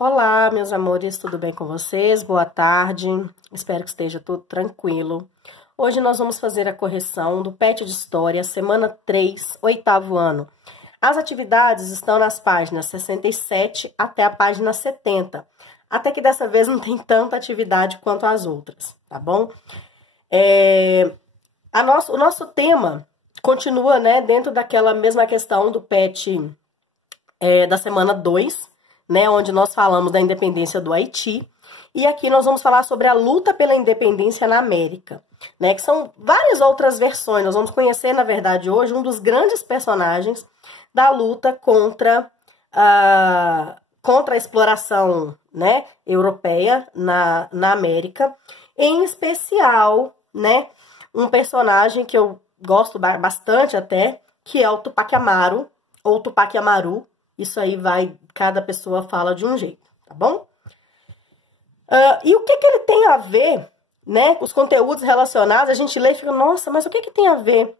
Olá, meus amores, tudo bem com vocês? Boa tarde, espero que esteja tudo tranquilo. Hoje nós vamos fazer a correção do PET de História, semana 3, oitavo ano. As atividades estão nas páginas 67 até a página 70, até que dessa vez não tem tanta atividade quanto as outras, tá bom? O nosso tema continua, né, dentro daquela mesma questão do PET da semana 2, né, onde nós falamos da independência do Haiti, e aqui nós vamos falar sobre a luta pela independência na América, né, que são várias outras versões. Nós vamos conhecer, na verdade, hoje, um dos grandes personagens da luta contra a exploração, né, europeia na América, em especial, né, um personagem que eu gosto bastante até, que é o Tupac Amaru, ou Tupac Amaru. Isso aí cada pessoa fala de um jeito, tá bom? E o que ele tem a ver, né? Os conteúdos relacionados, a gente lê e fica, nossa, mas o que tem a ver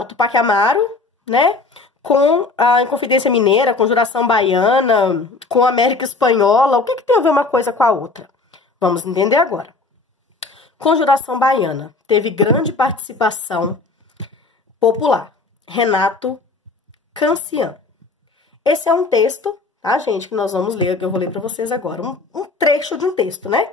o Tupac Amaru, né? Com a Inconfidência Mineira, a Conjuração Baiana, com a América Espanhola, o que tem a ver uma coisa com a outra? Vamos entender agora. Conjuração Baiana teve grande participação popular. Renato Cancian. Esse é um texto, tá, gente, que nós vamos ler, que eu vou ler para vocês agora. Um trecho de um texto, né?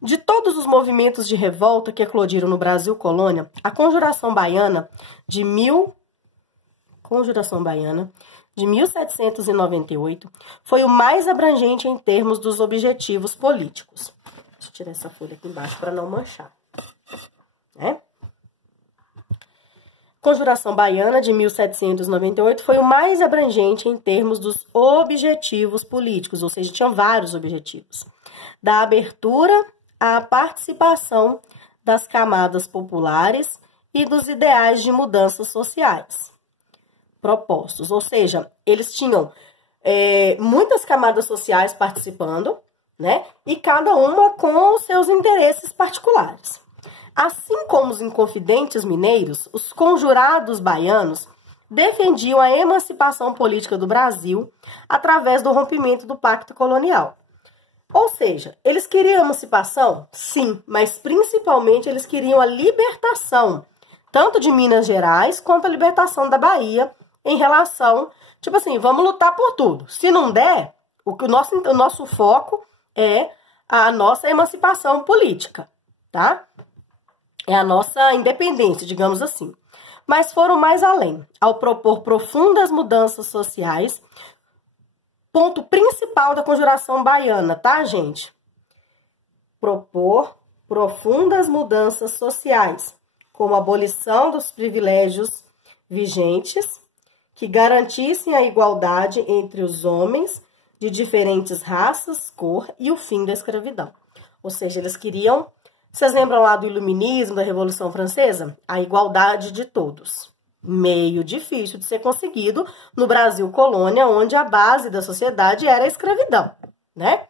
De todos os movimentos de revolta que eclodiram no Brasil colônia, a Conjuração Baiana de 1798 foi o mais abrangente em termos dos objetivos políticos. Deixa eu tirar essa folha aqui embaixo para não manchar, né? Conjuração Baiana de 1798 foi o mais abrangente em termos dos objetivos políticos, ou seja, tinha vários objetivos. Da abertura à participação das camadas populares e dos ideais de mudanças sociais propostos. Ou seja, eles tinham muitas camadas sociais participando, né? E cada uma com os seus interesses particulares. Assim como os inconfidentes mineiros, os conjurados baianos defendiam a emancipação política do Brasil através do rompimento do pacto colonial. Ou seja, eles queriam emancipação? Sim, mas principalmente eles queriam a libertação, tanto de Minas Gerais quanto a libertação da Bahia em relação, tipo assim, vamos lutar por tudo. Se não der, o nosso foco é a nossa emancipação política, tá? É a nossa independência, digamos assim. Mas foram mais além, ao propor profundas mudanças sociais, ponto principal da Conjuração Baiana, tá, gente? Propor profundas mudanças sociais, como a abolição dos privilégios vigentes, que garantissem a igualdade entre os homens de diferentes raças, cor e o fim da escravidão. Ou seja, eles queriam... Vocês lembram lá do Iluminismo, da Revolução Francesa? A igualdade de todos. Meio difícil de ser conseguido no Brasil colônia, onde a base da sociedade era a escravidão, né?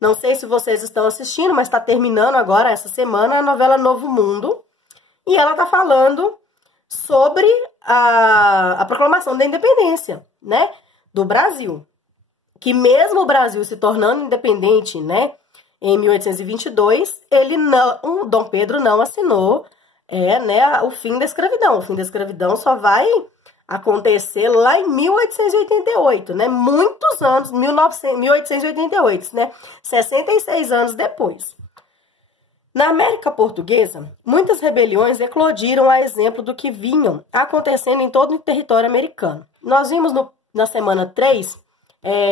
Não sei se vocês estão assistindo, mas está terminando agora, essa semana, a novela Novo Mundo. E ela está falando sobre a proclamação da independência, né? Do Brasil. Que mesmo o Brasil se tornando independente, né? Em 1822, o Dom Pedro não assinou o fim da escravidão. O fim da escravidão só vai acontecer lá em 1888, né? Muitos anos, 1888, né? 66 anos depois. Na América Portuguesa, muitas rebeliões eclodiram a exemplo do que vinham acontecendo em todo o território americano. Nós vimos na semana 3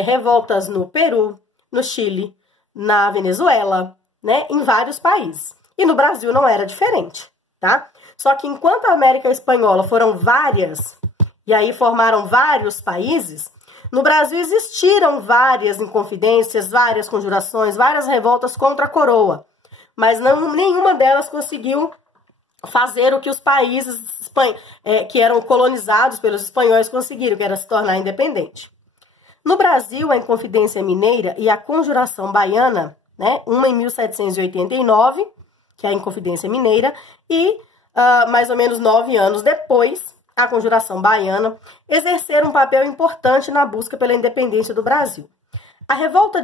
revoltas no Peru, no Chile, na Venezuela, né, em vários países. E no Brasil não era diferente, tá? Só que enquanto a América Espanhola foram várias, e aí formaram vários países, no Brasil existiram várias inconfidências, várias conjurações, várias revoltas contra a coroa. Mas nenhuma delas conseguiu fazer o que os países que eram colonizados pelos espanhóis conseguiram, que era se tornar independente. No Brasil, a Inconfidência Mineira e a Conjuração Baiana, né, uma em 1789, que é a Inconfidência Mineira, e mais ou menos 9 anos depois, a Conjuração Baiana, exerceram um papel importante na busca pela independência do Brasil. A revolta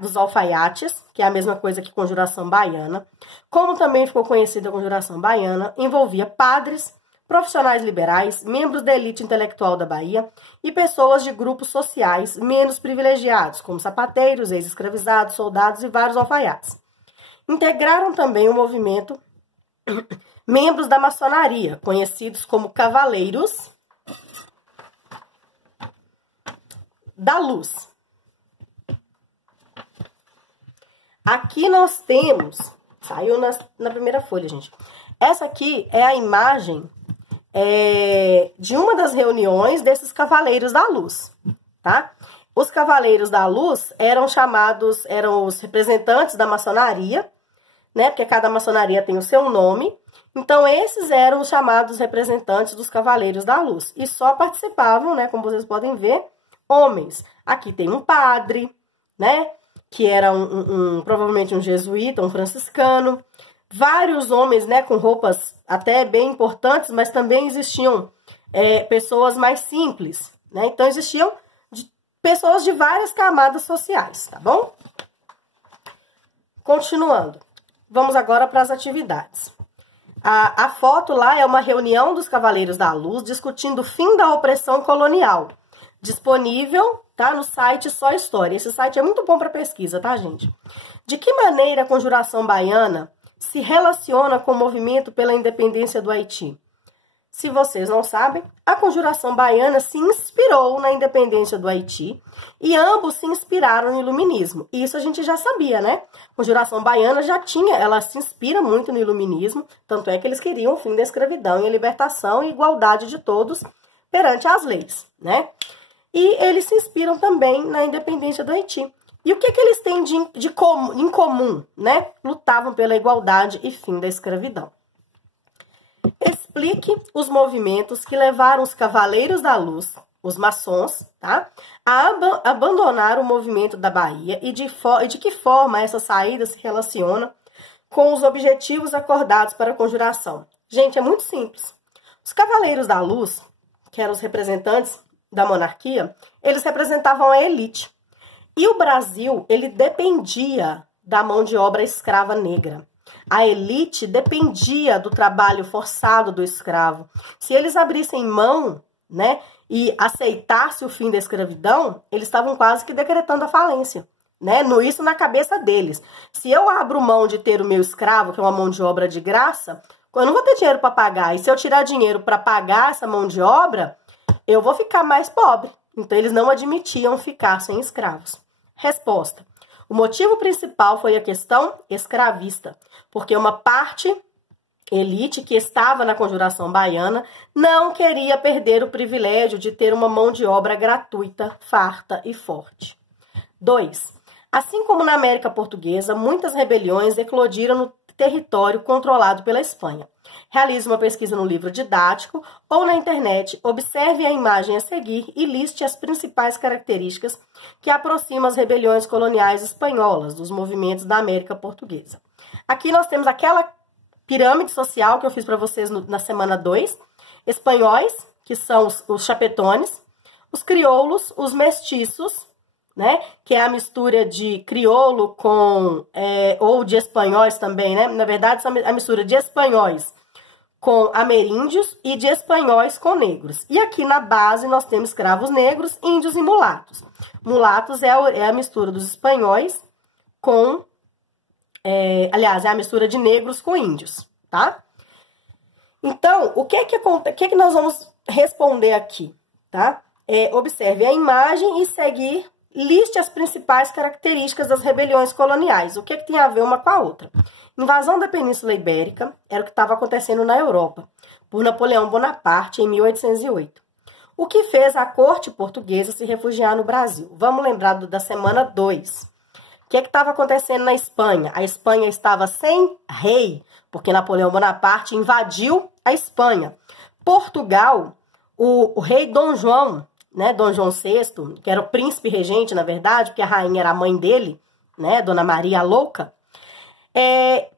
dos alfaiates, que é a mesma coisa que Conjuração Baiana, como também ficou conhecida a Conjuração Baiana, envolvia padres, profissionais liberais, membros da elite intelectual da Bahia e pessoas de grupos sociais menos privilegiados, como sapateiros, ex-escravizados, soldados e vários alfaiates. Integraram também o movimento membros da maçonaria, conhecidos como Cavaleiros da Luz. Aqui nós temos, saiu na primeira folha, gente. Essa aqui é a imagem de uma das reuniões desses Cavaleiros da Luz, tá? Os Cavaleiros da Luz eram os representantes da maçonaria, né? Porque cada maçonaria tem o seu nome. Então, esses eram os chamados representantes dos Cavaleiros da Luz. E só participavam, né? Como vocês podem ver, homens. Aqui tem um padre, né? Que era provavelmente um jesuíta, um franciscano. Vários homens, né? Com roupas até bem importantes, mas também existiam pessoas mais simples, né? Então, existiam pessoas de várias camadas sociais, tá bom? Continuando. Vamos agora para as atividades. A foto lá é uma reunião dos Cavaleiros da Luz discutindo o fim da opressão colonial. Disponível, tá, no site Só História. Esse site é muito bom para pesquisa, tá, gente? De que maneira a Conjuração Baiana se relaciona com o movimento pela independência do Haiti? Se vocês não sabem, a Conjuração Baiana se inspirou na independência do Haiti e ambos se inspiraram no Iluminismo. Isso a gente já sabia, né? A Conjuração Baiana ela se inspira muito no Iluminismo, tanto é que eles queriam o fim da escravidão e a libertação e igualdade de todos perante as leis, né? E eles se inspiram também na independência do Haiti. E o que eles têm em comum, né? Lutavam pela igualdade e fim da escravidão. Explique os movimentos que levaram os Cavaleiros da Luz, os maçons, tá, a abandonar o movimento da Bahia e de que forma essa saída se relaciona com os objetivos acordados para a conjuração. Gente, é muito simples. Os Cavaleiros da Luz, que eram os representantes da monarquia, eles representavam a elite. E o Brasil, ele dependia da mão de obra escrava negra. A elite dependia do trabalho forçado do escravo. Se eles abrissem mão, né, e aceitassem o fim da escravidão, eles estavam quase que decretando a falência, né? Isso na cabeça deles. Se eu abro mão de ter o meu escravo, que é uma mão de obra de graça, eu não vou ter dinheiro para pagar. E se eu tirar dinheiro para pagar essa mão de obra, eu vou ficar mais pobre. Então, eles não admitiam ficar sem escravos. Resposta. O motivo principal foi a questão escravista, porque uma parte elite que estava na Conjuração Baiana não queria perder o privilégio de ter uma mão de obra gratuita, farta e forte. 2. Assim como na América Portuguesa, muitas rebeliões eclodiram no território controlado pela Espanha. Realize uma pesquisa no livro didático ou na internet, observe a imagem a seguir e liste as principais características que aproximam as rebeliões coloniais espanholas dos movimentos da América Portuguesa. Aqui nós temos aquela pirâmide social que eu fiz para vocês na semana 2. Espanhóis, que são os chapetones, os crioulos, os mestiços, né, que é a mistura de crioulo com, ou de espanhóis também, né, na verdade, a mistura de espanhóis com ameríndios e de espanhóis com negros. E aqui na base nós temos escravos negros, índios e mulatos. Mulatos é a mistura dos espanhóis com, aliás, é a mistura de negros com índios, tá? Então, o que nós vamos responder aqui, tá? Observe a imagem e liste as principais características das rebeliões coloniais. O que tem a ver uma com a outra? Invasão da Península Ibérica era o que estava acontecendo na Europa, por Napoleão Bonaparte, em 1808. O que fez a corte portuguesa se refugiar no Brasil? Vamos lembrar da semana 2. O que estava acontecendo na Espanha? A Espanha estava sem rei, porque Napoleão Bonaparte invadiu a Espanha. Portugal, o rei Dom João, né, Dom João VI, que era o príncipe regente, na verdade, porque a rainha era a mãe dele, né, Dona Maria Louca,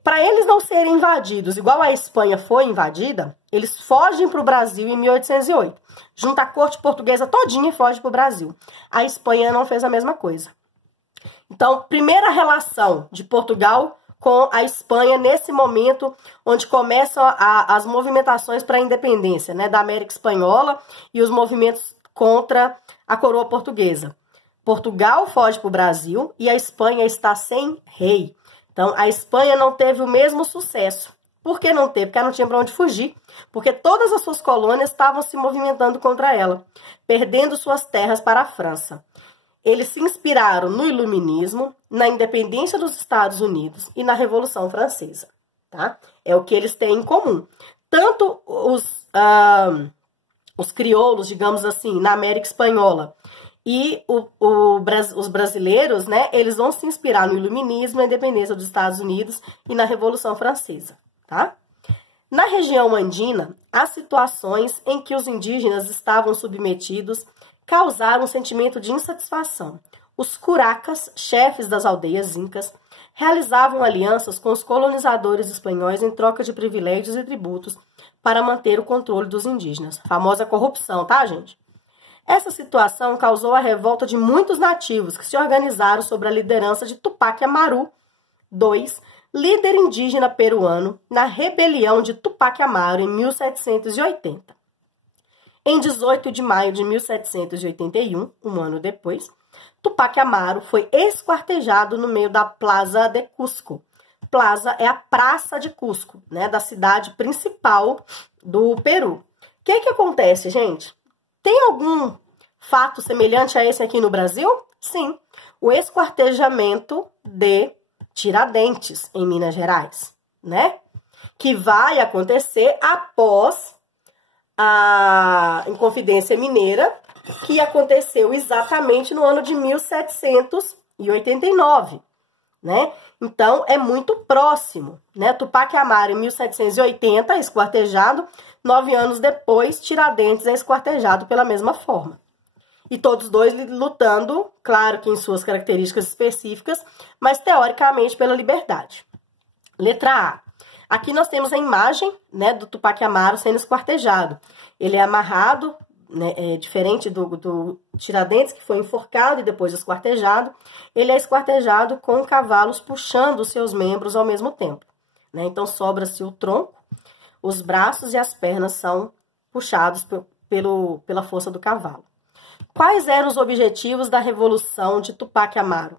para eles não serem invadidos, igual a Espanha foi invadida, eles fogem para o Brasil em 1808. Junta a corte portuguesa todinha e foge para o Brasil. A Espanha não fez a mesma coisa. Então, primeira relação de Portugal com a Espanha nesse momento onde começam as movimentações para a independência, né, da América Espanhola e os movimentos contra a coroa portuguesa. Portugal foge para o Brasil e a Espanha está sem rei. Então, a Espanha não teve o mesmo sucesso. Por que não teve? Porque ela não tinha para onde fugir. Porque todas as suas colônias estavam se movimentando contra ela, perdendo suas terras para a França. Eles se inspiraram no Iluminismo, na independência dos Estados Unidos e na Revolução Francesa. Tá? É o que eles têm em comum. Tanto os crioulos, digamos assim, na América Espanhola e os brasileiros, né, eles vão se inspirar no Iluminismo, na independência dos Estados Unidos e na Revolução Francesa. Tá? Na região andina, as situações em que os indígenas estavam submetidos causaram um sentimento de insatisfação. Os curacas, chefes das aldeias incas, realizavam alianças com os colonizadores espanhóis em troca de privilégios e tributos para manter o controle dos indígenas. Famosa corrupção, tá, gente? Essa situação causou a revolta de muitos nativos que se organizaram sob a liderança de Tupac Amaru II, líder indígena peruano, na rebelião de Tupac Amaru em 1780. Em 18 de maio de 1781, um ano depois, Tupac Amaru foi esquartejado no meio da Plaza de Cusco. Plaza é a Praça de Cusco, né, da cidade principal do Peru. O que acontece, gente? Tem algum fato semelhante a esse aqui no Brasil? Sim, o esquartejamento de Tiradentes, em Minas Gerais, né? Que vai acontecer após a Inconfidência Mineira, que aconteceu exatamente no ano de 1789, né? Então, é muito próximo, né? Tupac Amaru, em 1780, esquartejado. 9 anos depois, Tiradentes é esquartejado pela mesma forma. E todos dois lutando, claro que em suas características específicas, mas teoricamente pela liberdade. Letra A. Aqui nós temos a imagem, né, do Tupac Amaru sendo esquartejado. Ele é amarrado, né, diferente do Tiradentes, que foi enforcado e depois esquartejado. Ele é esquartejado com cavalos puxando os seus membros ao mesmo tempo, né? Então sobra-se o tronco, os braços e as pernas são puxados pela força do cavalo. Quais eram os objetivos da revolução de Tupac Amaru?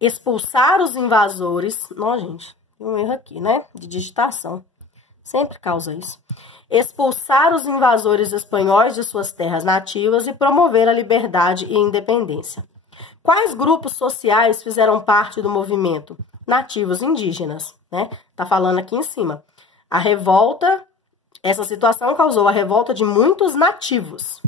Expulsar os invasores... Não, gente, tem um erro aqui, né? De digitação. Sempre causa isso. Expulsar os invasores espanhóis de suas terras nativas e promover a liberdade e independência. Quais grupos sociais fizeram parte do movimento? Nativos indígenas, né? Tá falando aqui em cima. A revolta, essa situação causou a revolta de muitos nativos.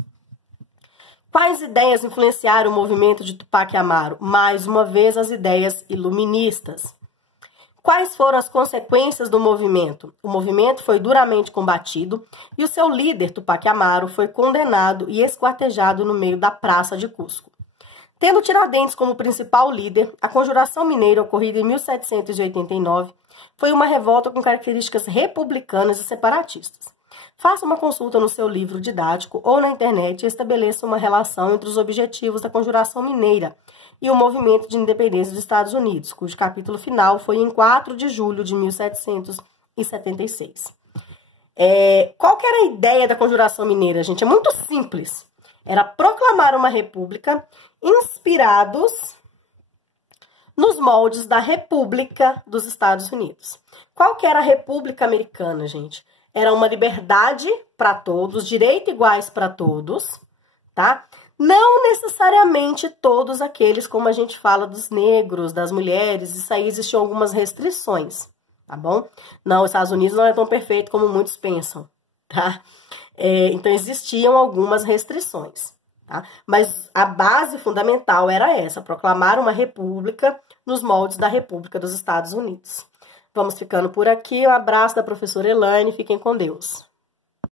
Quais ideias influenciaram o movimento de Tupac Amaru? Mais uma vez, as ideias iluministas. Quais foram as consequências do movimento? O movimento foi duramente combatido e o seu líder, Tupac Amaru, foi condenado e esquartejado no meio da Praça de Cusco. Tendo Tiradentes como principal líder, a Conjuração Mineira, ocorrida em 1789, foi uma revolta com características republicanas e separatistas. Faça uma consulta no seu livro didático ou na internet e estabeleça uma relação entre os objetivos da Conjuração Mineira e o movimento de independência dos Estados Unidos, cujo capítulo final foi em 4 de julho de 1776. Qual que era a ideia da Conjuração Mineira, gente? É muito simples. Era proclamar uma república inspirados nos moldes da República dos Estados Unidos. Qual que era a República Americana, gente? Era uma liberdade para todos, direitos iguais para todos, tá? Não necessariamente todos aqueles, como a gente fala dos negros, das mulheres, isso aí existiam algumas restrições, tá bom? Não, os Estados Unidos não é tão perfeito como muitos pensam, tá? Então, existiam algumas restrições, tá? Mas a base fundamental era essa, proclamar uma república nos moldes da República dos Estados Unidos. Vamos ficando por aqui. Um abraço da professora Elaine. Fiquem com Deus.